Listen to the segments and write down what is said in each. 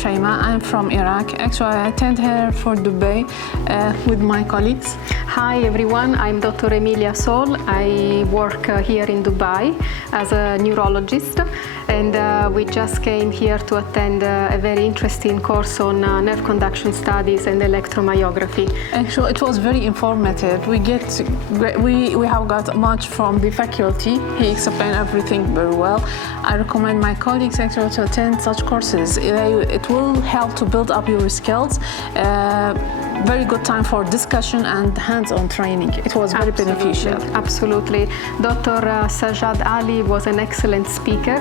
Shaima. I'm from Iraq. Actually, I attend here for Dubai with my colleagues. Hi everyone, I'm Dr. Emilia Sol. I work here in Dubai as a neurologist, and we just came here to attend a very interesting course on nerve conduction studies and electromyography. Actually, it was very informative. We have got much from the faculty. He explained everything very well. I recommend my colleagues actually to attend such courses. It will help to build up your skills. Very good time for discussion and hands-on training. It was very beneficial. Absolutely. Dr. Sajad Ali was an excellent speaker.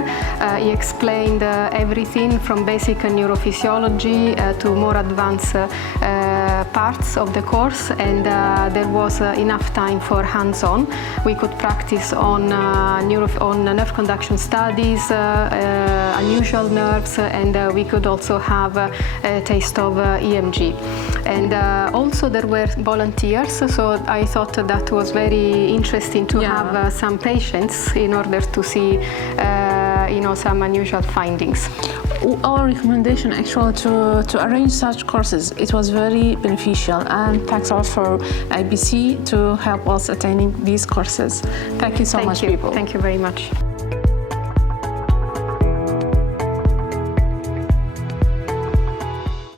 He explained everything from basic neurophysiology to more advanced parts of the course, and there was enough time for hands-on. We could practice on nerve conduction studies, unusual nerves, and we could also have a taste of EMG. And also there were volunteers, so I thought that was very interesting to have some patients in order to see some unusual findings. Our recommendation actually to arrange such courses, it was very beneficial, and thanks also for IBC to help us attending these courses. Thank you so much, people. Thank you very much.